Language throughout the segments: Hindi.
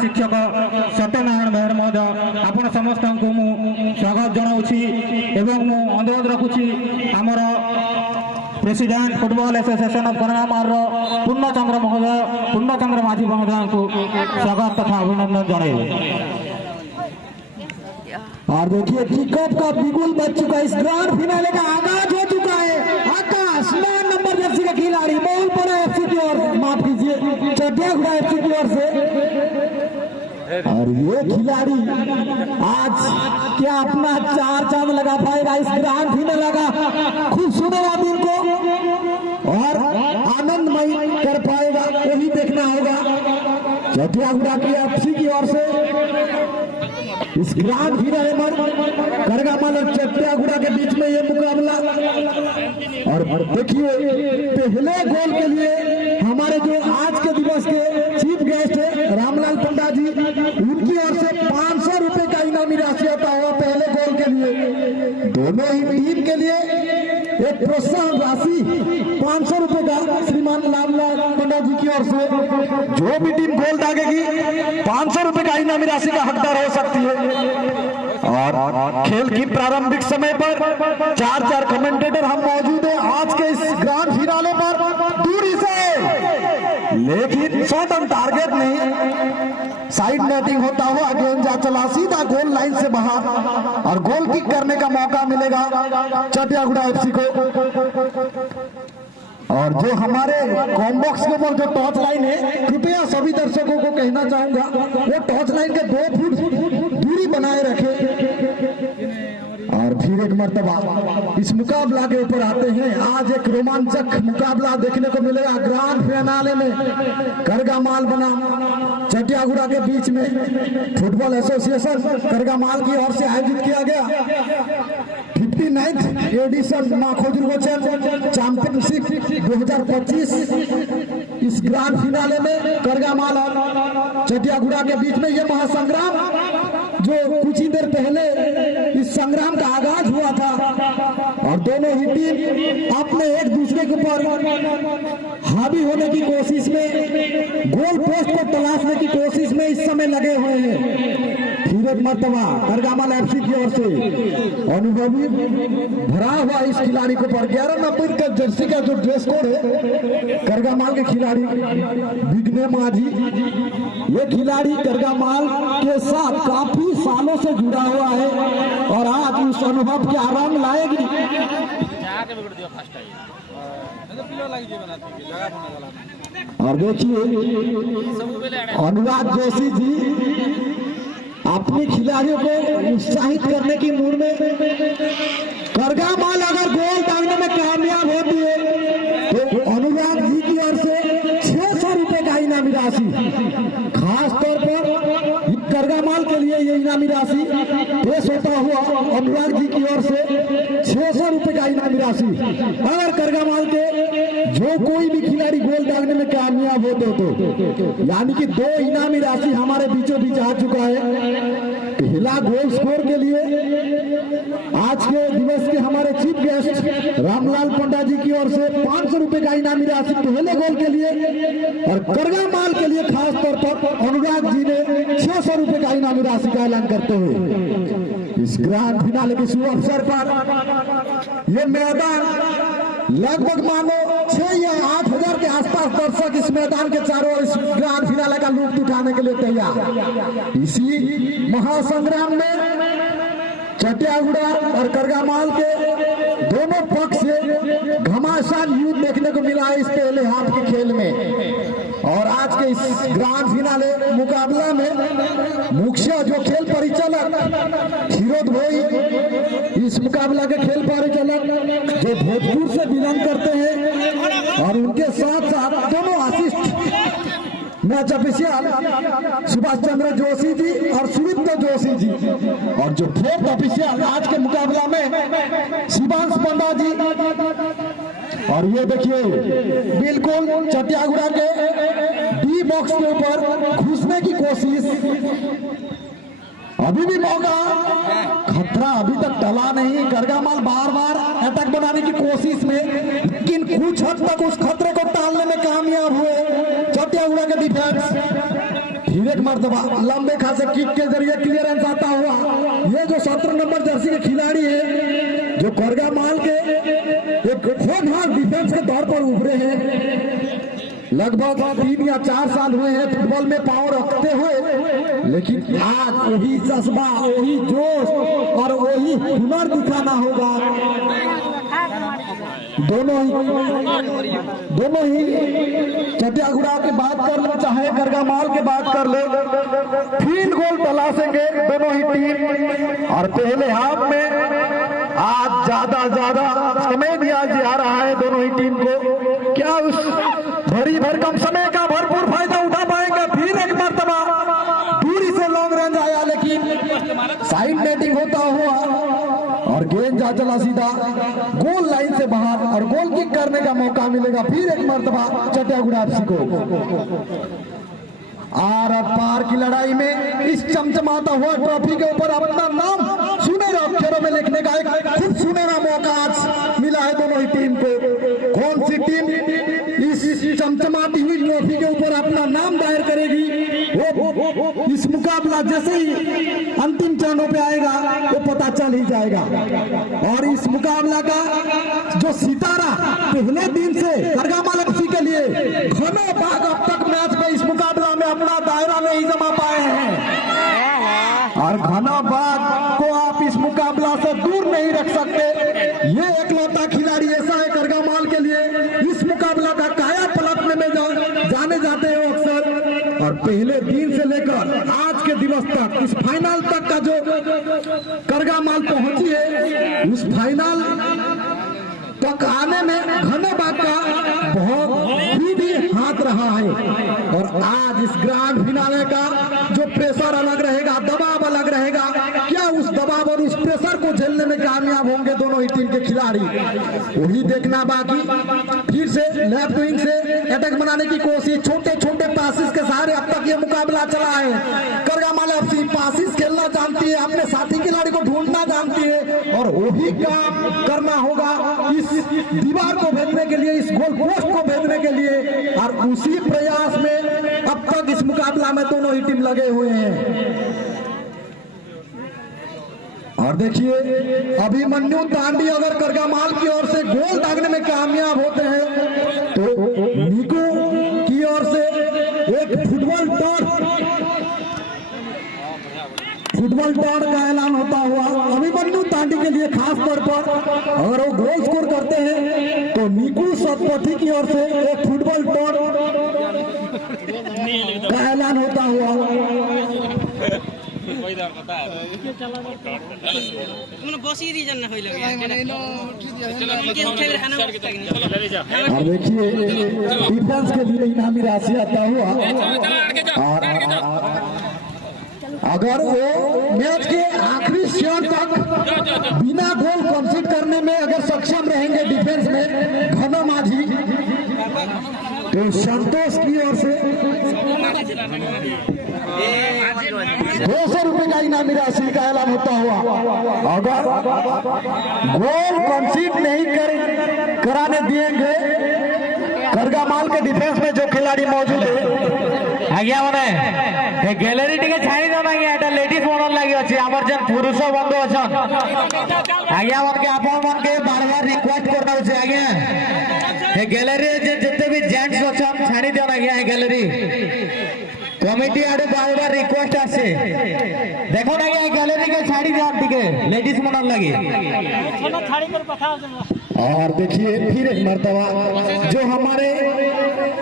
शिक्षक सत्यनारायण बेहर महोदय आपण समस्त को मु स्वागत जनाऊँगी एवं मु अनुरोध रखुची आमर प्रेसिडेंट फुटबॉल एसोसिएशन ऑफ करगामाल पूर्णचंद्र महोदय पूर्णचंद्र माझी महोदय को स्वागत तथा अभिनंदन जनाइए। और देखिए किकऑफ का बिगुल बज चुका है, इस ग्रांड फिनाले का आगाज हो चुका है। आकाश 9 नंबर जर्सी का खिलाड़ी मोहनपुरा एफसी की ओर, माफ कीजिए चटियागुड़ा एफसी की ओर से, और ये खिलाड़ी आज क्या अपना 4 चांद लगा पाएगा इस ग्रांड फिनाले का खूबसूरत दिन को और आनंदमय कर पाएगा, वही देखना होगा। चटियागुड़ा की एफसी की ओर से इस ग्रांड फिनाले में करगामाल और चटियागुड़ा के बीच में ये मुकाबला, और देखिए पहले गोल के लिए हमारे जो आज के दिवस के चीफ गेस्ट है रामलाल पंडा जी, उनकी ओर से 500 रुपए का इनामी राशि होता हुआ पहले गोल के लिए। दोनों ही टीम के लिए एक प्रोत्साहन राशि 500 रुपए का श्रीमान रामलाल पंडा जी की ओर से, जो भी टीम गोल दागेगी 500 रुपए का इनामी राशि का हकदार हो सकती है। और खेल की प्रारंभिक समय पर 4 कमेंटेटर हम मौजूद हैं आज के इस ग्रांड फिनाले पर दूरी से, लेकिन शॉट ऑन टारगेट नहीं, साइड नेटिंग होता हुआ गेंद जा चला सीधा गोल लाइन से बाहर, और गोल किक करने का मौका मिलेगा चटियागुड़ा एफसी को। और जो हमारे कॉम्बॉक्स के ऊपर जो टॉर्च लाइन है, कृपया सभी दर्शकों को कहना चाहूंगा वो टॉर्च लाइन के 2 फुट दूरी बनाए रखे। और फिर एक मर्तबा इस मुकाबला के ऊपर आते हैं। आज एक रोमांचक मुकाबला देखने को मिलेगा ग्रांड फिनाले में, करगामाल बनाम चटियागुड़ा के बीच में फुटबॉल एसोसिएशन करगामाल की ओर से आयोजित किया गया 59th एडिशन माखोजुर्गोचर चैंपियनशिप 2025। इस ग्रांड फिनाले में करगामाल और चटियागुड़ा के बीच में यह महासंग्राम, जो कुछ ही देर पहले इस संग्राम का आगाज हुआ था, और दोनों ही टीम अपने एक दूसरे के ऊपर हावी होने की कोशिश में, गोल पोस्ट को तलाशने की कोशिश में इस समय लगे हुए हैं। फिर एक मर्तबा करगामाल एफसी की ओर से अनुभवी भरा हुआ इस खिलाड़ी को पर 11 नंबर का जर्सी का जो ड्रेस कोड है करगामाल के खिलाड़ी बिगने माझी, ये खिलाड़ी करगामाल के साथ काफी सालों से जुड़ा हुआ है और आज उस अनुभव के आराम लाएगी। और देखिए अनुराग जोशी जी अपने खिलाड़ियों को उत्साहित करने की मूड में, करगामाल अगर गोल दागने में कामयाब होती है तो अनुराग जी की ओर से 600 रुपए का इनामी राशि, खास तौर पर करगामाल के लिए ये इनामी राशि पेश होता हुआ अनुराग जी की ओर से 600 रुपए का इनामी राशि। अगर करगामाल के जो कोई भी खिलाड़ी गोल दागने में कामयाब होते तो यानी कि 2 इनामी राशि हमारे बीचों बीच आ चुका है। पहला गोल स्कोर के लिए आज के दिवस के हमारे चीफ गेस्ट रामलाल पंडा जी की ओर से 500 रुपए का इनामी राशि पहले गोल के लिए, और करगामाल के लिए खास तौर पर अनुराग जी ने 600 रुपए का इनामी राशि का ऐलान करते हुए इस ग्रांड फिनाले के शुभ अवसर पर यह मैदान लगभग मानो 6 या 8 हजार के आसपास दर्शक इस मैदान के चारों ओर इस ग्रांड फिनाले का लुत्फ उठाने के लिए तैयार। इसी महासंग्राम में चटियागुड़ा और करगामाल के दोनों पक्ष से घमासान युद्ध देखने को मिला है इस पहले हाफ के खेल में। और आज के इस ग्रांड फिनाले मुकाबला में मुख्य जो खेल परिचालक क्षीरोद भाई, इस मुकाबला के खेल परिचालक जो भोजपुर से बिलोंग करते हैं, और उनके साथ साथ दोनों assist match official Subhash Chandra Joshi ji और सुमित जोशी जी, और जो 4th ऑफिशियल आज के मुकाबला में शिवांश पंडा जी। और ये देखिए बिल्कुल चटियागुड़ा के डी बॉक्स के ऊपर घुसने की कोशिश, अभी भी मौका, खतरा अभी तक टला नहीं। करगामाल बार बार अटैक बनाने की कोशिश में, लेकिन कुछ हद तक उस खतरे को टालने में कामयाब हुए चटियागुड़ा के डिफेंस। फिर एक एक मरतबा लंबे खासे किक के जरिए क्लियरेंस आता हुआ ये जो 17 नंबर जर्सी के खिलाड़ी है जो करगा माल के एक होनहार डिफेंस के तौर पर उभरे हैं। लगभग 3 या 4 साल हुए हैं फुटबॉल में पांव रखते हुए, लेकिन आज वही जज्बा, वही जोश और वही हुनर दिखाना होगा। दोनों ही चटियागुड़ा की बात कर लो चाहे करगामाल की बात कर लो, 3 गोल तलाशेंगे दोनों ही टीम। और पहले हाफ में आज ज्यादा समय दिया जा रहा है दोनों ही टीम को। क्या उस भरी भरकम समय का भरपूर फायदा उठा पाएंगे? फिर एक मरतबा दूरी से लॉन्ग रेंज आया, लेकिन साइड नेटिंग होता हुआ और गेंद जा चला सीधा गोल लाइन से बाहर और गोल किक करने का मौका मिलेगा फिर एक मरतबा चटियागुड़ा एफसी को। आर और पार की लड़ाई में इस चमचमाता हुआ ट्रॉफी के ऊपर अपना नाम सुनहरे अक्षरों में लिखने का एक खूब सुनहरा मौका आज मिला है दोनों ही टीम को। कौन सी टीम इस चमचमाती हुई ट्रॉफी के ऊपर अपना नाम दायर करेगी, वो इस मुकाबला जैसे ही अंतिम चरणों पे आएगा वो पता चल ही जाएगा। और इस मुकाबला का जो सितारा पहले दिन से करगामाल एफसी के लिए घनों भाग अब तक मैच में इस मुकाबला में अपना दायरा नहीं जमा पाए हैं और घना बाग को आप इस मुकाबला से दूर नहीं रख सकते। ये एकलौता खिलाड़ी ऐसा है करगामाल के लिए, इस मुकाबला का काया पलटने में जाने जाते हैं अक्सर। और पहले दिन से लेकर आज के दिवस तक इस फाइनल तक का जो करगामाल पहुंची है, उस फाइनल तक आने में घने बाग का बहुत भी हाथ रहा है। और आज इस ग्रैंड फिनाले का जो प्रेशर अलग रहेगा, दबाव अलग रहेगा, क्या उस दबाव और उस प्रेशर को झेलने में कामयाब होंगे दोनों ही टीम के खिलाड़ी, वही देखना बाकी। फिर से लेफ्ट विंग से अटैक बनाने की कोशिश, छोटे छोटे पासिस के सहारे अब तक ये मुकाबला चला है। करगामाल एफसी पासिस खेलना जानती है, अपने साथी खिलाड़ी को ढूंढना जानती है और वही काम करना होगा इस दीवार को भेजने के लिए, इस गोल पोस्ट को भेजने के लिए। और उसी प्रयास में अब तक इस मुकाबला में दोनों ही टीम लगे हुए हैं। और देखिए अभिमन्यु तांडी अगर करगामाल की ओर से गोल दागने में कामयाब होते हैं तो निको की ओर से एक फुटबॉल टॉर्ड का ऐलान होता हुआ अभिमन्यु तांडी के लिए खास तौर पर अगर वो गोल स्कोर करते हैं तो निकू सतपथी की ओर से एक फुटबॉल टॉर्ड का ऐलान होता हुआ और देखिए डिफेंस के लिए इनामी राशि आता हुआ। और अगर वो मैच के आखिरी क्षण तक बिना गोल कंसीड करने में अगर सक्षम रहेंगे डिफेंस में घना माझी, तो संतोष की ओर से 200 रुपए का इनामी राशि का ऐलान होता हुआ। अगर गोल कंसीड नहीं कराने दिएंगे करगामाल के डिफेंस में जो खिलाड़ी मौजूद है आज्ञा मैंने गैलरी टिके छाड़ी दो ना आज्ञा, एटा लेडीज मॉडल लगी अछि, हमर जन पुरुष बंधु अछन आज्ञा मन के आपन मन के बार-बार रिक्वेस्ट करना छै आज्ञा। हे गैलरी जते भी जेंट्स अछन छाड़ी दो ना आज्ञा, हे गैलरी कमिटी आडे बार-बार रिक्वेस्ट आछे, देखो ना आज्ञा गैलरी के छाड़ी दो टिके लेडीज मॉडल लगी छोटा छाड़ी कर पठा। और देखिए फिर एक मर्तबा जो हमारे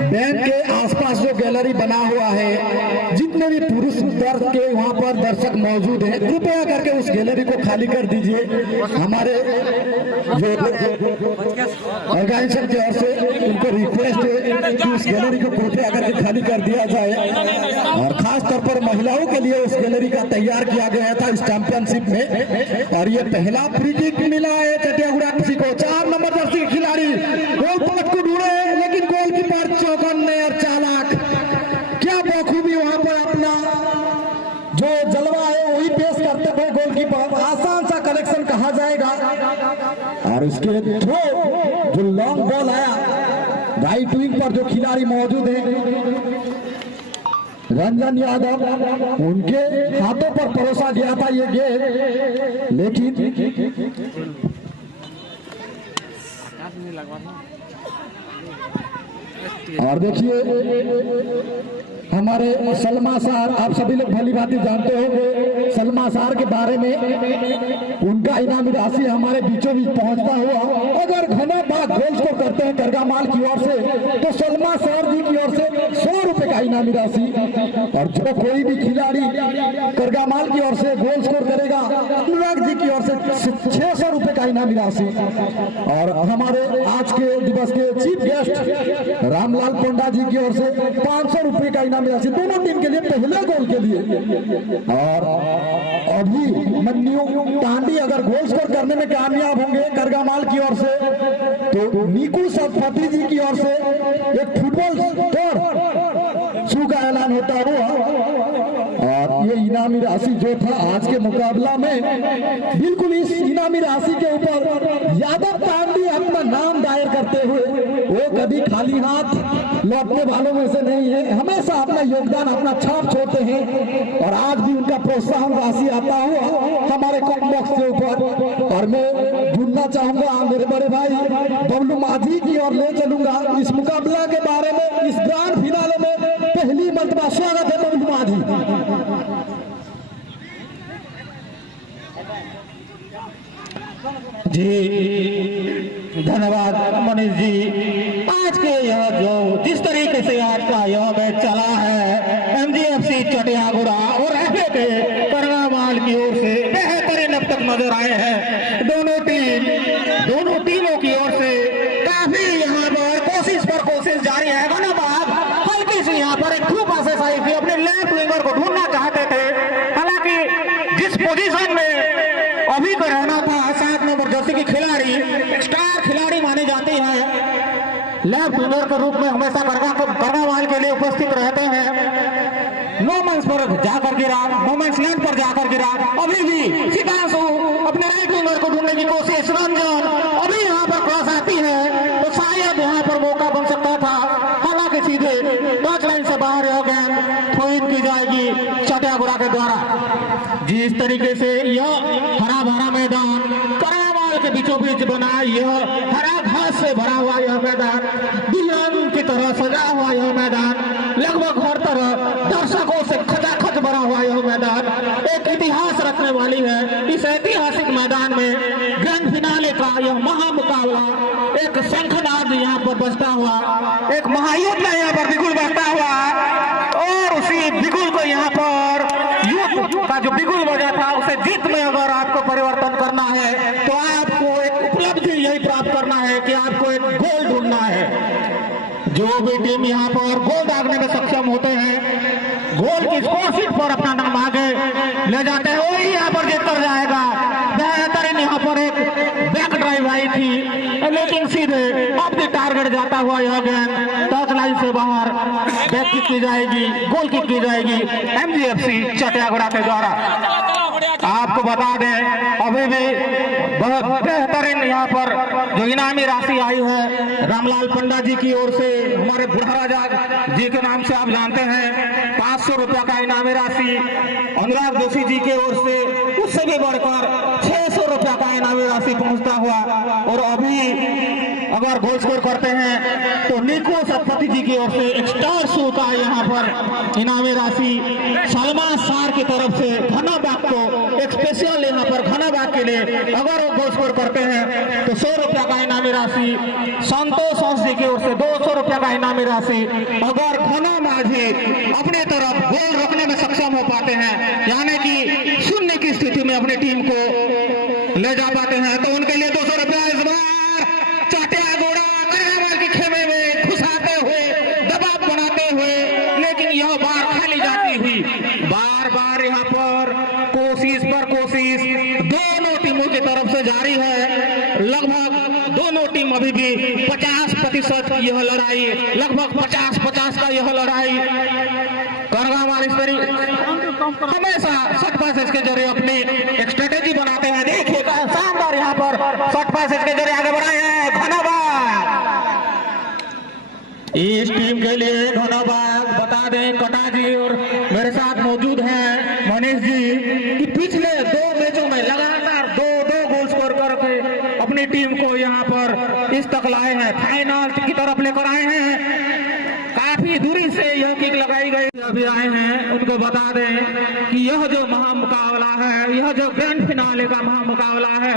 बैंक के आसपास जो गैलरी बना हुआ है, जितने भी पुरुष वर्ग के वहाँ पर दर्शक मौजूद हैं, कृपया करके उस गैलरी को खाली कर दीजिए। हमारे जो ऑर्गेनाइजेशन की ओर से उनको रिक्वेस्ट है कि उस गैलरी को कृपया करके खाली कर दिया जाए। और खास तौर पर महिलाओं के लिए उस गैलरी का तैयार किया गया था इस चैंपियनशिप में। और ये पहला फ्री किक मिला है चटियागुड़ा एफसी को। 4 नंबर जर्सी के खिलाड़ी गोल पोस्ट को ढूंढे, लेकिन गोलकीपर चौकन्ने और चालाक, क्या बखूबी वहां पर अपना जो जलवा है वही पेश करते हुए गोलकीपर, आसान सा कलेक्शन कहा जाएगा। और उसके थ्रो जो लॉन्ग बॉल आया राइट विंग पर जो खिलाड़ी मौजूद है रंजन यादव, उनके हाथों पर परोसा गया था ये गेंद, लेकिन और देखिए हमारे सलमा सार, आप सभी लोग भली भांति जानते होंगे सलमा सार के बारे में। उनका इनामी राशि हमारे बीचों बीच पहुंचता हुआ अगर घने बात गोल स्कोर करते हैं करगामाल की ओर से, तो सलमा सार जी की ओर से 100 रुपए का इनामी राशि, और जो कोई भी खिलाड़ी करगामाल की ओर से गोल स्कोर करेगा अनुराग जी की ओर से 600 रुपए का इनामी राशि। और हमारे आज के दिवस के चीफ गेस्ट रामलाल पंडा जी की ओर से 500 रुपए का इनामी राशि दोनों टीम के लिए पहले गोल के लिए। और अभी मन्नू टांडी अगर गोल स्कोर करने में कामयाब होंगे करगामाल की ओर से, तो नीकू सतपति जी की ओर से एक फुटबॉल स्टोर शू का ऐलान होता हुआ। और ये इनामी राशि जो था आज के मुकाबला में, बिल्कुल इस इनामी राशि के ऊपर यादव टांडी अपना नाम दायर करते हुए वो कभी खाली हाथ लौटने वालों में से नहीं है, हमेशा अपना योगदान अपना छाप छोड़ते हैं। और आज भी उनका प्रोत्साहन राशि आता हुआ हमारे कमेंट बॉक्स के ऊपर। और मैं जुड़ना चाहूंगा मेरे बड़े भाई बबलू माझी की ओर ले चलूंगा इस मुकाबला के बारे में। इस ग्रांड फिनाले में पहली मर्तबा स्वागत है बबलू माझी। जी धन्यवाद मनीष जी। आज के यह जो जिस तरीके से आज का यह मैच चला है एमजीएफसी चटियागुड़ा और एफए के करगामाल की ओर से बेहतरीन अब तक नजर आए हैं। दोनों टीमों की ओर से काफी यहाँ पर कोशिश जारी है। धन्यवाद। हल्की सी यहाँ पर एक थ्रू पासेस आई थी, अपने लेफ्ट विंगर को ढूंढना चाहते थे, हालांकि जिस पोजीशन में अभी को रहना था 7 नंबर जर्सी की खिलाड़ी स्टार खिलाड़ी मानी जाती है, लेफ्ट विंगर के रूप में हमेशा करगामाल के लिए उपस्थित रहते हैं। नो मैंस पर जाकर गिरा, नो मैंस लैंड पर जाकर गिरा। अभी भी सितांशु अपने राइट विंगर को ढूंढने की कोशिश, रंजन अभी यहाँ पर क्रॉस आती है तो शायद यहाँ पर मौका बन सकता था, हालांकि सीधे टच लाइन से बाहर यह गेंद थ्रो इन की जाएगी चटियागुड़ा के द्वारा। जिस तरीके से यह हरा भरा मैदान करगामाल के बीचों बीच बना, यह हरा घास से भरा हुआ यह मैदान, दुल्हन की तरह सजा हुआ यह मैदान, लगभग हर तरह दर्शकों से खचाखच भरा हुआ यह मैदान एक इतिहास रखने वाली है। इस ऐतिहासिक मैदान में ग्रैंड फिनाले का यह महामुकाबला, एक शंखनाद यहाँ पर बजता हुआ, एक महायुद्ध यहाँ पर बिगुल बजता हुआ, और उसी बिगुल को यहाँ पर युद्ध का जो बिगुल बजा था उसे जीत में अगर आपको परिवर्तन करना है तो आपको एक उपलब्धि यही प्राप्त करना है कि आपको एक गोल ढूंढना है। जो भी टीम यहाँ पर गोल दागने में सक्षम होते हैं, गोल की स्कोर शीट पर अपना नाम आगे ले जाते हैं, वही यहाँ पर जीत कर जाएगा। बेहतरीन यहाँ पर एक बैक ड्राइव आई थी, लेकिन सीधे अब भी टारगेट जाता हुआ यह गेंद टच लाइन से बाहर बैक किक की जाएगी, गोल किक की जाएगी एमजीएफसी चटियागुड़ा के द्वारा। आपको बता दें अभी भी बहुत बेहतरीन यहाँ पर जो इनामी राशि आई है रामलाल पंडा जी की ओर से, हमारे बुढ़ा राजा जी के नाम से आप जानते हैं, 500 रुपया का इनामी राशि अनुराग जोशी जी की ओर से, उससे भी बढ़कर 600 रुपया का इनामी राशि पहुंचता हुआ। और अभी अगर गोल स्कोर करते हैं तो नीकू सतपति जी की ओर से एक स्टार शो का यहाँ पर इनामी राशि सलमा सार की तरफ से धनाबाद को एक स्पेशल यहाँ पर धनाबाद के लिए अगर वो गोल स्कोर करते हैं तो 100 रुपया का इनामी राशि, संतोष हंस जी की ओर से 200 रुपया का इनामी राशि। अगर घना माझी अपने तरफ गोल रोकने में सक्षम हो पाते हैं, यानी कि शून्य की स्थिति में अपनी टीम को ले जा पाते हैं, तो उनके लिए 200 रुपया इस बार चटियागुड़ा करगामाल के खेमे में घुसाते हुए दबाव बनाते हुए, लेकिन यह बार खाली जाती हुई, बार बार यहाँ पर कोशिश दोनों टीमों की तरफ से जारी है। लगभग दोनों टीम अभी भी 50% यह लड़ाई, लगभग 50-50 का यह लड़ाई करगामाल इस तरीके हमेशा शॉट पासेज के जरिए अपनी एक स्ट्रेटेजी बनाते हैं। देखिए शानदार यहाँ पर शॉट पासेज के जरिए आगे बढ़ाए हैं। धन्यवाद इस टीम के लिए, धन्यवाद। बता दें कटा जी और मौजूद हैं मनीष जी कि पिछले 2 मैचों में लगातार दो गोल स्कोर करके अपनी टीम को यहाँ पर इस तक लाए हैं, फाइनल की तरफ लेकर आए हैं। काफी दूरी से यह किक लगाई गई। अभी आए हैं उनको बता दें कि यह जो महामुकाबला है, यह जो ग्रैंड फिनाले का महामुकाबला है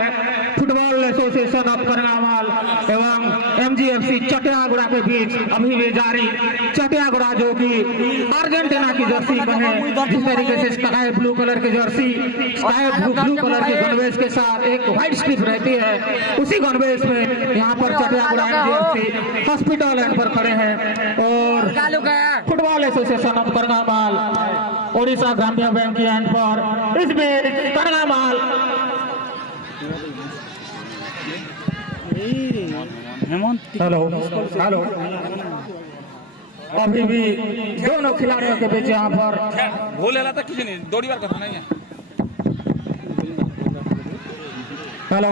फुटबॉल एसोसिएशन ऑफ करनावाल एवं MGFC चटियागुड़ा के बीच अभी भी जारी। चटियागुड़ा जो कि अर्जेंटीना की जर्सी पहने, जिस तरीके से स्काई ब्लू कलर की जर्सी, स्काई ब्लू कलर के गणवेश के साथ एक व्हाइट स्ट्रिप रहती है, उसी गणवेश में यहाँ पर चटियागुड़ा MGFC हॉस्पिटल एंड पर खड़े हैं। और फुटबॉल एसोसिएशन ऑफ करनावाल ओडिशा ग्रामीण बैंक की एंड पर इस बीच करनावाल हेलो अभी भी दोनों खिलाड़ियों के बीच यहाँ पर बोलेला तर किती नाही दोडी बार करतो नाही हेलो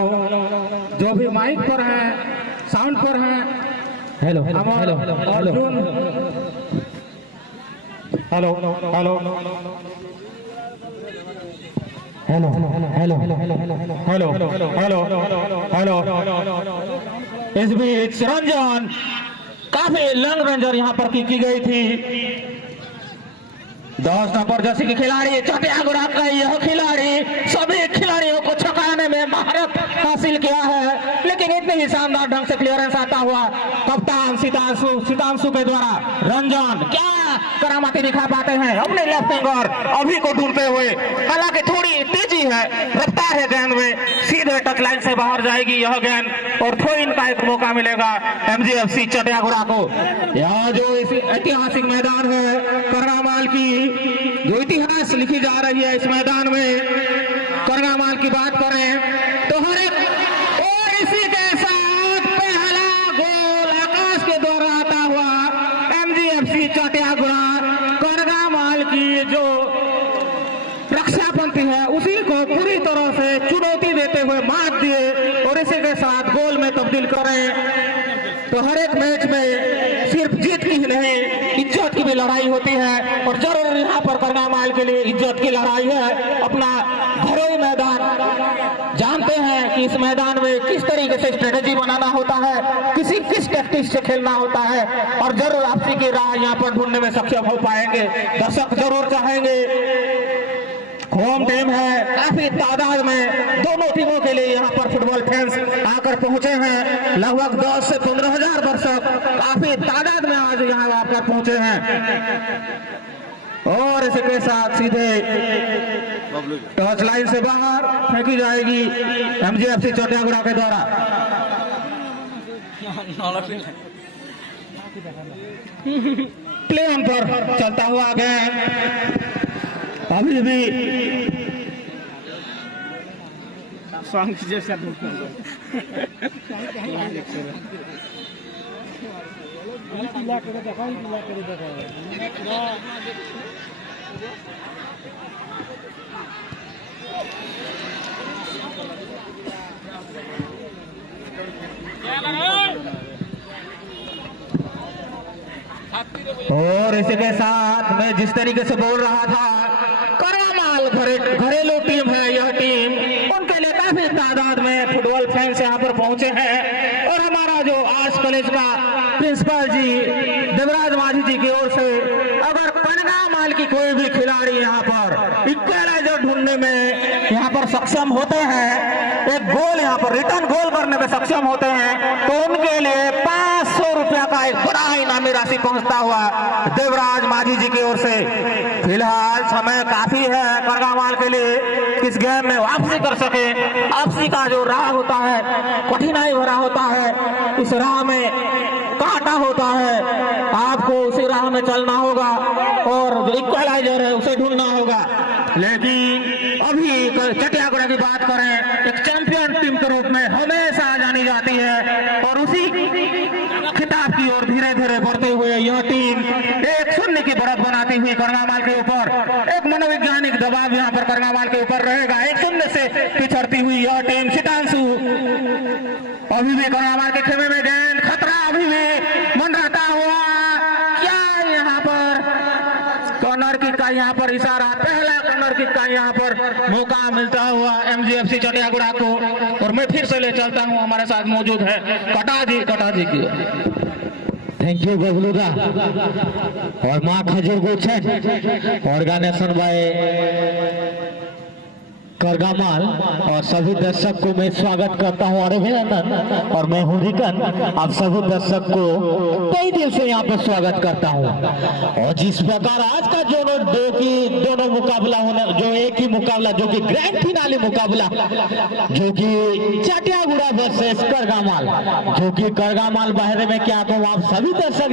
जो भी माइक पर है, साउंड पर है, हेलो अर्जुन हेलो हेलो इस बीच रंजन काफी लंग रंजन यहाँ पर की गई थी। 10 नंबर जर्सी के खिलाड़ी चटियागुड़ा का यह खिलाड़ी सभी खिलाड़ियों को छकाने में महारत हासिल किया है, लेकिन इतने ही शानदार ढंग से क्लियरेंस आता हुआ कप्तान सीतांशु के द्वारा रंजन क्या करामाती दिखा पाते हैं अपने लेफ्ट विंगर अभी को ढूंढते हुए। हालांकि थोड़ी तेजी है, रफ्तार है गेंद में, सीधे टच लाइन से बाहर जाएगी यह गेंद और थ्रो इन का एक मौका मिलेगा MGFC चटियागुड़ा को। यह जो इस ऐतिहासिक मैदान है करनामाल की, जो इतिहास लिखी जा रही है इस मैदान में, करनामाल की बात करें तो हर एक और इसी के साथ पहला गोल आकाश के द्वारा आता हुआ MGFC चटियागुड़ा करनामाल की जो रक्षापंथी है उसी को पूरी तरह से चुनौती देते हुए मात दिए और इसी के साथ गोल में तब्दील करें। तो हर एक मैच में सिर्फ जीत की ही नहीं इज्जत की भी लड़ाई होती है और जरूर यहाँ पर करनामाल के लिए इज्जत की लड़ाई है। अपना घरोई मैदान जानते हैं कि इस मैदान में किस तरीके से स्ट्रेटेजी बनाना होता है, किस टैक्टिक्स से खेलना होता है और जरूर आपसी की राह यहाँ पर ढूंढने में सक्षम हो पाएंगे। दर्शक जरूर चाहेंगे, होम टीम है, काफी तादाद में दोनों टीमों के लिए यहाँ पर फुटबॉल फैंस आकर पहुंचे हैं। लगभग 10 से 15 हजार दर्शक काफी तादाद में आज यहाँ आकर पहुंचे हैं और इसी के साथ सीधे टच लाइन से बाहर फेंकी जाएगी MGFC चटियागुड़ा के द्वारा। प्ले ऑन पर चलता हुआ गेंद अभी भी जैसा और इसी के साथ मैं जिस तरीके से बोल रहा था, करनामाल घरेलू टीम है, यह टीम उनके लिए काफी तादाद में फुटबॉल फैंस यहाँ पर पहुंचे हैं और हमारा जो आर्ट्स कॉलेज का प्रिंसिपल जी देवराज माझी जी की ओर से अगर करनामाल की कोई भी खिलाड़ी यहाँ पर इक्वलाइजर ढूंढने में यहाँ पर सक्षम होते हैं, एक गोल यहाँ पर रिटर्न गोल करने में सक्षम होते हैं, तो उनके लिए 500 रुपया का एक बड़ा इनामी राशि पहुंचता हुआ देवराज माझी जी की ओर से। फिलहाल समय काफी है करनामाल के लिए इस गेम में वापसी कर सके। वापसी का जो राह होता है कठिनाई भरा होता है, इस राह में कांटा होता है, आपको उसी राह में चलना होगा और जो इक्वलाइजर है उसे ढूंढना होगा। लेकिन अभी चटियागुड़ा की बात करें, एक चैंपियन टीम के रूप में हमेशा जानी जाती है और उसी खिताब की ओर धीरे धीरे बढ़ते हुए यह टीम 1-0 की बढ़त बनाती हुई करनामाल के ऊपर, एक मनोवैज्ञानिक दबाव यहाँ पर करनामाल के ऊपर रहेगा। 1-0 से पिछड़ती हुई यह टीम सीतांशु अभी भी करनामाल के खेमे में गेंद, खतरा अभी भी मंडराता हुआ, क्या यहाँ पर कॉर्नर किक का यहाँ पर इशारा, पहला कॉर्नर किक का यहाँ पर मौका मिलता हुआ एमजीएफसी चटियागुड़ा को, और मैं फिर से ले चलता हूँ, हमारे साथ मौजूद है कटा जी की। थैंक यू बबलूदा और माँ खजूर गोछन ऑर्गेनाइजेशन बाय करगामाल और सभी दर्शक को मैं स्वागत करता हूँ और अभिनंदन, और मैं हूँ रिकन, आप सभी दर्शक को कई दिल से यहाँ पे स्वागत करता हूँ। और जिस प्रकार आज का दोनों मुकाबला होने, जो एक ही मुकाबला जो कि ग्रैंड फिनाले मुकाबला, जो कि चटियागुड़ा वर्सेस करगामाल, जो कि करगामाल बाहर में क्या कहूँ, आप सभी दर्शक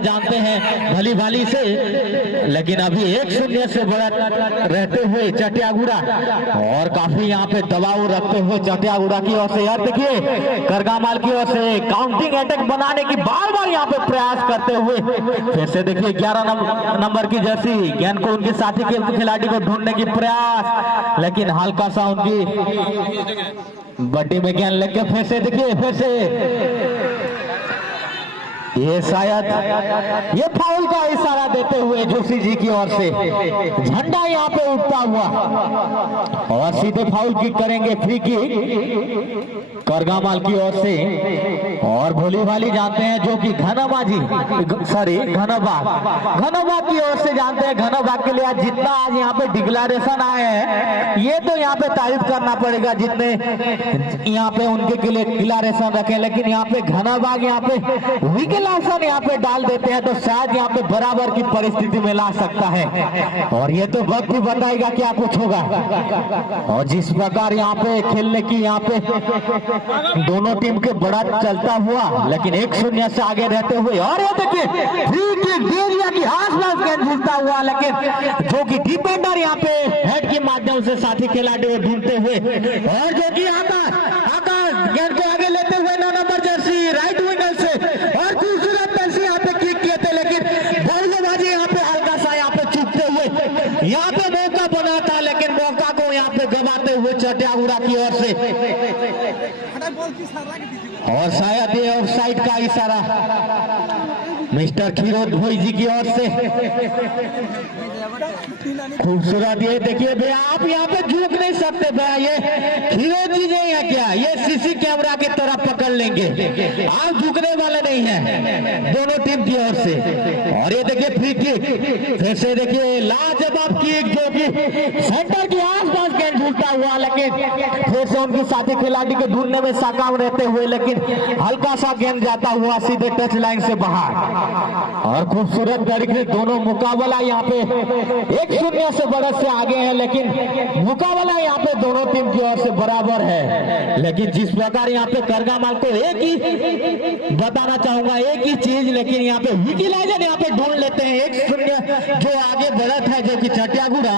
जानते हैं भली भाली से, लेकिन अभी 1-0 से बढ़त रहते हुए चटियागुड़ा और काफी यहाँ पे दबाव रखते हुए चटियागुड़ा की ओर से, यार देखिए करगामाल की ओर से काउंटिंग अटैक बनाने की बार यहाँ पे प्रयास करते हुए, फिर से देखिए 11 नंबर की जर्सी गेंद को उनके साथी खिलाड़ी को ढूंढने की प्रयास, लेकिन हल्का सा उनकी बड्डी में गेंद लग के फिर से देखिए ये शायद ये फाउल का इशारा देते हुए जोशी जी की ओर से झंडा यहाँ पे उठता हुआ, और सीधे फाउल किक करेंगे, फ्री किक करगामाल की ओर से। और भोली भाली जानते हैं जो कि घनबा की ओर से जानते हैं, घनबा के लिए आज जितना आज यहाँ पे डिक्लेरेशन आए हैं, ये तो यहाँ पे तारीफ करना पड़ेगा जितने यहाँ पे उनके के लिए डिक्लेरेशन रखे, लेकिन यहाँ पे घनबाग यहाँ पे विकेट यहाँ पे डाल देते हैं तो शायद यहाँ पे बराबर की परिस्थिति में ला सकता है, और ये तो वक्त भी बताएगा क्या कुछ होगा। और जिस प्रकार यहाँ पे खेलने की यहाँ पे दोनों टीम के बड़ा चलता हुआ, लेकिन 1-0 से आगे रहते हुए, और ये देखिए फ्री किक एरिया की आसपास गेंद घुसता हुआ, लेकिन जो कि डिफेंडर यहाँ पे हेड के माध्यम से साथी खिलाड़ी को ढूंढते हुए, और जो कि आकाश गेंद को आगे लेते हुए 9 नंबर जर्सी राइट विंगर से, और खूबसूरत तरह यहाँ पे किक किए थे, लेकिन बल्लेबाजी यहाँ पे हल्का सा यहाँ पे चूकते हुए यहाँ पे मौका बना था, लेकिन मौका को यहाँ पे गवाते हुए चटियागुड़ा की ओर से, और शायद ये ऑफसाइड का इशारा मिस्टर खीरोद भोई जी की ओर से। खूबसूरत ये देखिए भैया, आप यहाँ पे झुक नहीं सकते भैया, ये खीरोद जी नहीं है क्या, ये सीसी कैमरा की तरफ पकड़ लेंगे, आप झुकने वाले नहीं हैं दोनों टीम की ओर से। और ये देखिए फ्री किक, फिर से देखिए लाजवाब किक जो कि सेंटर के आसपास गेंद घुसता हुआ, लेकिन फिर से उनके साथी खिलाड़ी को ढूंढने में नाकाम रहते हुए, लेकिन हल्का सा गेंद जाता हुआ सीधे टच लाइन से बाहर। और खूबसूरत तरीके से दोनों मुकाबला यहाँ पे 1-0 से बढ़त से आगे है, लेकिन मुकाबला यहाँ पे दोनों टीम की ओर से बराबर है। लेकिन जिस प्रकार यहाँ पे करगामाल को एक ही बताना चाहूंगा, एक ही चीज, लेकिन यहाँ पे विकिलाइजर यहाँ पे ढूंढ लेते हैं 1-0 जो आगे बढ़त है, जो कि चटियागुड़ा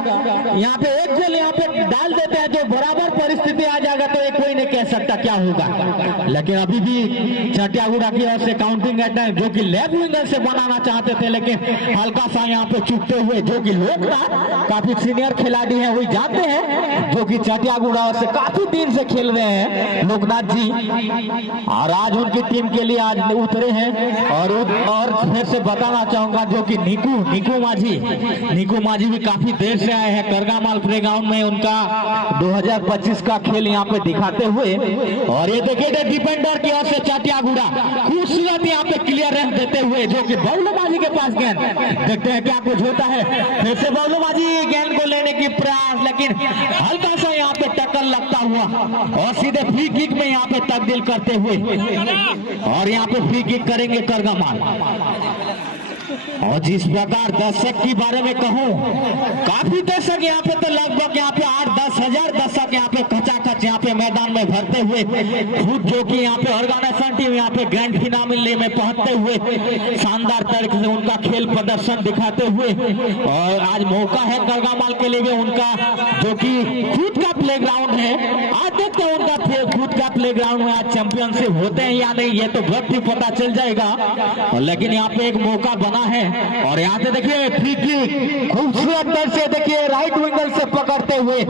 यहाँ पे एक गोल यहाँ पे डाल देते हैं, जो बराबर परिस्थिति आ जाएगा तो एक कोई नहीं कह सकता क्या होगा। लेकिन अभी भी चटियागुड़ा की ओर से काउंटिंग अटैक जो कि लेफ्ट विंगर से बनाना चाहते थे, लेकिन हल्का सा यहाँ पे चुकते हुए, जो कि लोकनाथ काफी सीनियर खिलाड़ी हैं, वही जानते हैं, जो कि चटियागुड़ा से काफी दिन से खेल रहे हैं लोकनाथ जी, और आज उनकी टीम के लिए आज उतरे हैं। और फिर से बताना चाहूंगा जो कि निकू माझी भी काफी देर से आए हैं करगामाल प्लेग्राउंड में, उनका 2025 का खेल यहाँ पे दिखाते हुए। और ये देखिए डिफेंडर की ओर से चटियागुड़ा खूबसूरत यहाँ पे क्लियरेंस देते हुए, जो कि बल्लेबाजी के पास गेंद, देखते हैं क्या कुछ होता है। फिर से बल्लेबाजी गेंद को लेने की प्रयास, लेकिन हल्का सा यहाँ पे टक्कर लगता हुआ, और सीधे फ्री किक में यहाँ पे तब्दील करते हुए, और यहाँ पे फ्री किक करेंगे करगामाल। और जिस प्रकार दर्शक के बारे में कहूं, काफी दर्शक यहाँ पे तो लगभग यहाँ पे 8-10 हजार दर्शक यहाँ पे खचाखच यहाँ पे मैदान में भरते हुए, खुद जो कि यहाँ पे ऑर्गेनाइजेशन टीम यहाँ पे ग्रैंड फिनाले में पहुंचते हुए शानदार तरीके से उनका खेल प्रदर्शन दिखाते हुए। और आज मौका है करगामाल के लिए उनका जो कि खुद का प्लेग्राउंड है, आज देखते हैं उनका खुद का प्लेग्राउंड में आज चैंपियनशिप होते हैं या नहीं, ये तो वक्त ही पता चल जाएगा। लेकिन यहाँ पे एक मौका बना है, और यहाँ से देखिए फ्री किक खूबसूरत तरह से देखिए राइट विंगर से पकड़ते हुए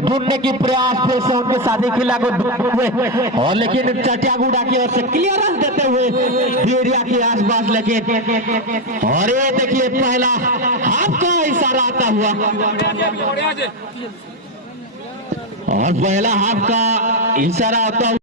ढूंढने की प्रयास, फिर से रूप के साथी खिला को हुए और लेकिन चटियागुड़ा की ओर से क्लियरेंस देते हुए एरिया के आसपास, लेकिन और ये देखिए पहला हाफ का इशारा आता हुआ और पहला हाफ का इशारा आता हुआ